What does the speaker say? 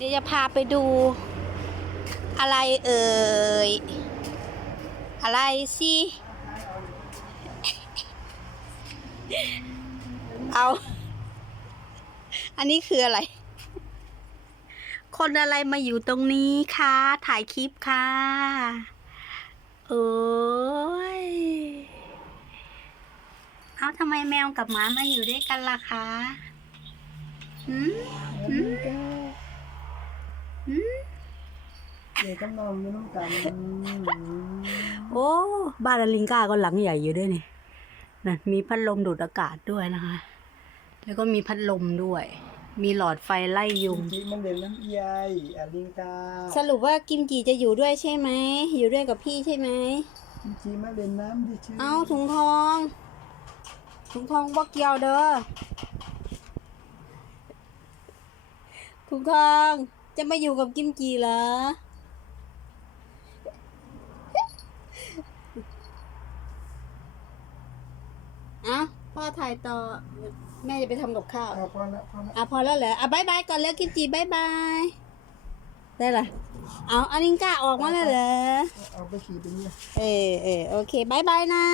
เดี๋ยวจะพาไปดู อะไรเอ่ย อะไรสิ เอา อันนี้คืออะไร คนอะไรมาอยู่ตรงนี้คะถ่ายคลิปค่ะ โอ้ย เอาทำไมแมวกับหมามาอยู่ด้วยกันล่ะคะหืมหืม หืมเด็กกำนองอยู่น้ำกันโอ้บ้านอลิงก้าก็หลังใหญ่อยู่ด้วยนี่นะมีพัดลมดูดอากาศด้วยนะคะ แล้วก็มีพัดลมด้วย มีหลอดไฟไล่ยุงจิมันเด่นน้ำยายอาลิงกาสรุปว่ากิมจีจะอยู่ด้วยใช่ไหม อยู่ด้วยกับพี่ใช่ไหมจิมาเด่นน้ำดิชื่อเอาถุงทอง ถุงทองบอกเกี่ยวเด้อถุงทอง จะมาอยู่กับกิมจีเหรอ เอาพ่อถ่ายต่อ แม่จะไปทำกับข้าว เอาพอละพอละอะพอแล้วเหรออะบายบายก่อนแล้วกิมจีบายบาย ได้ละเอาอันนิงก้าออกมาแล้วเหรอ เอาไปขี่ไปเนี่ย เออเออโอเคบายบายนะ